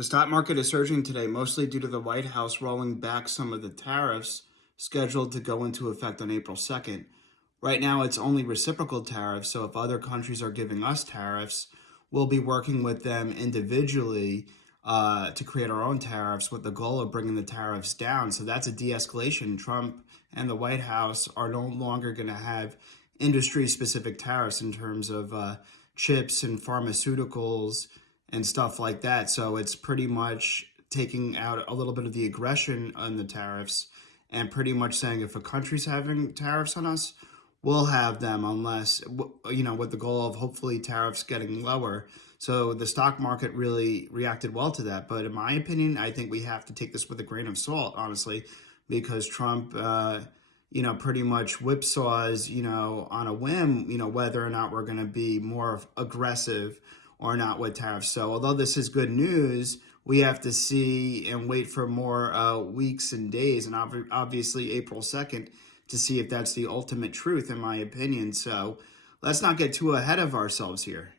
The stock market is surging today, mostly due to the White House rolling back some of the tariffs scheduled to go into effect on April 2nd. Right now, it's only reciprocal tariffs, so if other countries are giving us tariffs, we'll be working with them individually to create our own tariffs with the goal of bringing the tariffs down. So that's a de-escalation. Trump and the White House are no longer going to have industry-specific tariffs in terms of chips and pharmaceuticals and stuff like that. So it's pretty much taking out a little bit of the aggression on the tariffs and pretty much saying if a country's having tariffs on us, we'll have them unless, with the goal of hopefully tariffs getting lower. So the stock market really reacted well to that. But in my opinion, I think we have to take this with a grain of salt, honestly, because Trump, pretty much whipsaws, on a whim, whether or not we're going to be more aggressive or not with tariffs. So although this is good news, we have to see and wait for more weeks and days, and obviously April 2nd, to see if that's the ultimate truth, in my opinion. So let's not get too ahead of ourselves here,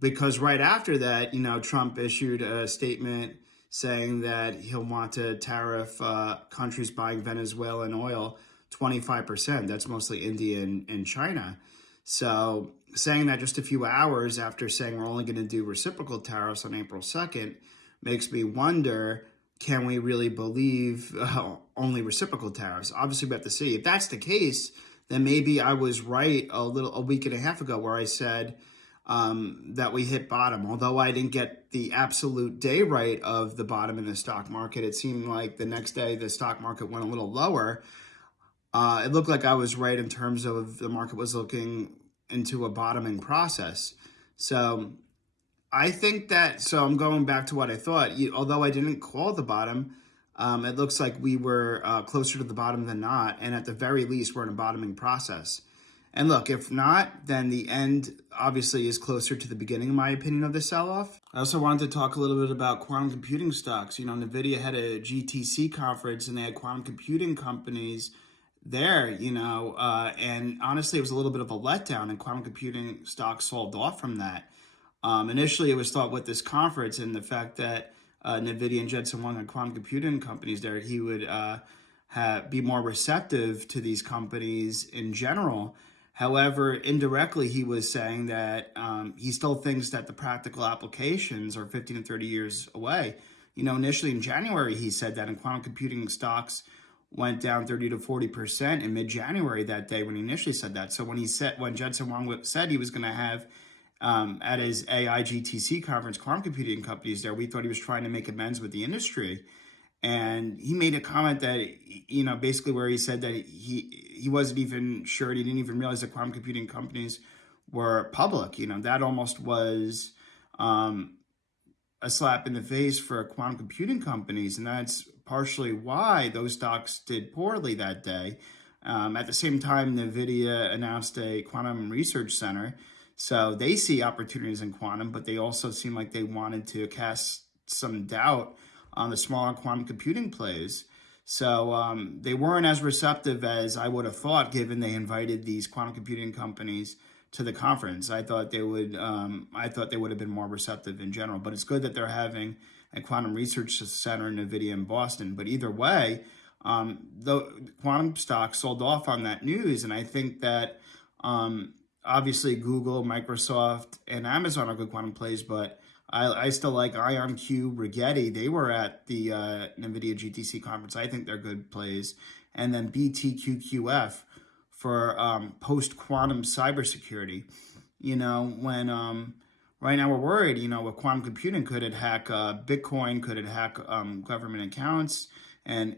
because right after that, Trump issued a statement saying that he'll want to tariff countries buying Venezuelan oil 25%. That's mostly India and China. So saying that just a few hours after saying we're only going to do reciprocal tariffs on April 2nd makes me wonder, can we really believe only reciprocal tariffs? Obviously, we have to see. If that's the case, then maybe I was right a week and a half ago where I said that we hit bottom. Although I didn't get the absolute day right of the bottom in the stock market, it seemed like the next day the stock market went a little lower. It looked like I was right in terms of the market was looking into a bottoming process. So I think so I'm going back to what I thought. Although I didn't call the bottom, it looks like we were closer to the bottom than not. And at the very least, we're in a bottoming process. And look, if not, then the end obviously is closer to the beginning, in my opinion, of the sell-off. I also wanted to talk a little bit about quantum computing stocks. NVIDIA had a GTC conference and they had quantum computing companies there, and honestly, it was a little bit of a letdown, and quantum computing stocks sold off from that. Initially, it was thought with this conference and the fact that NVIDIA and Jensen Huang and quantum computing companies there, he would be more receptive to these companies in general. However, indirectly, he was saying that he still thinks that the practical applications are 15 to 30 years away. Initially in January, he said that in quantum computing stocks went down 30 to 40% in mid-January that day when he initially said that. So when Jensen Huang said he was going to have at his AI GTC conference quantum computing companies there, we thought he was trying to make amends with the industry. And he made a comment that, basically where he said that he wasn't even sure, and he didn't even realize that quantum computing companies were public. That almost was a slap in the face for quantum computing companies, and that's partially why those stocks did poorly that day. At the same time, NVIDIA announced a quantum research center, so they see opportunities in quantum, but they also seem like they wanted to cast some doubt on the smaller quantum computing plays. So they weren't as receptive as I would have thought, given they invited these quantum computing companies to the conference. I thought they would have been more receptive in general. But it's good that they're having a quantum research center in NVIDIA in Boston. But either way, the quantum stocks sold off on that news, and I think that obviously Google, Microsoft, and Amazon are good quantum plays, but I still like IonQ, Rigetti. They were at the NVIDIA GTC conference. I think they're good plays. And then BTQQF for post-quantum cybersecurity. When right now we're worried, with quantum computing, could it hack Bitcoin? Could it hack government accounts and,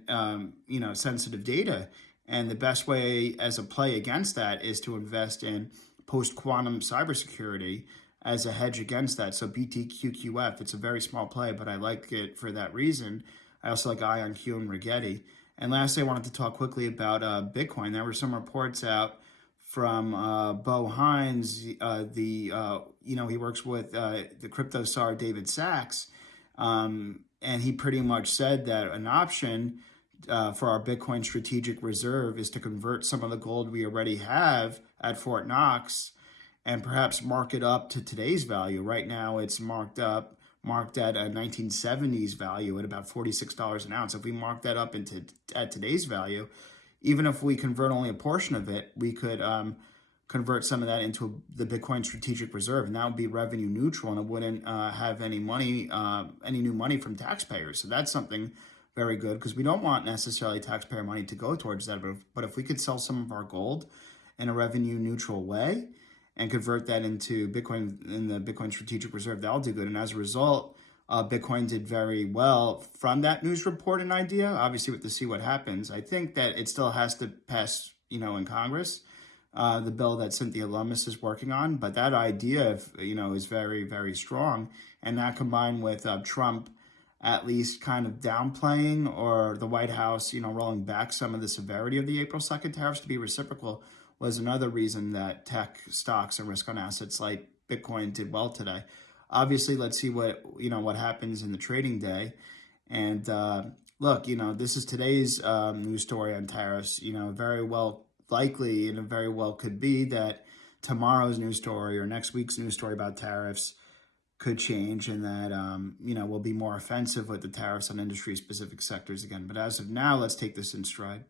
sensitive data? And the best way as a play against that is to invest in post-quantum cybersecurity as a hedge against that. So BTQQF, it's a very small play, but I like it for that reason. I also like IonQ and Rigetti. And lastly, I wanted to talk quickly about Bitcoin. There were some reports out from Bo Hines, he works with the crypto czar David Sachs, and he pretty much said that an option for our Bitcoin strategic reserve is to convert some of the gold we already have at Fort Knox and perhaps mark it up to today's value. Right now, it's marked up marked at a 1970s value at about $46 an ounce. If we mark that up at today's value, even if we convert only a portion of it, we could convert some of that into the Bitcoin strategic reserve, and that would be revenue neutral, and it wouldn't have any money, any new money from taxpayers. So that's something very good, because we don't want necessarily taxpayer money to go towards that. But if we could sell some of our gold in a revenue neutral way and convert that into Bitcoin in the Bitcoin strategic reserve, that'll do good. And as a result, Bitcoin did very well from that news report and idea. Obviously, we have to see what happens. I think that it still has to pass, in Congress, the bill that Cynthia Lummis is working on. But that idea, is very, very strong. And that combined with Trump at least kind of downplaying, or the White House, rolling back some of the severity of the April 2nd tariffs to be reciprocal, was another reason that tech stocks and risk on assets like Bitcoin did well today. Obviously, let's see what happens in the trading day. And look, this is today's news story on tariffs. Very well likely, and it very well could be that tomorrow's news story or next week's news story about tariffs could change, and that we'll be more offensive with the tariffs on industry specific sectors again. But as of now, let's take this in stride.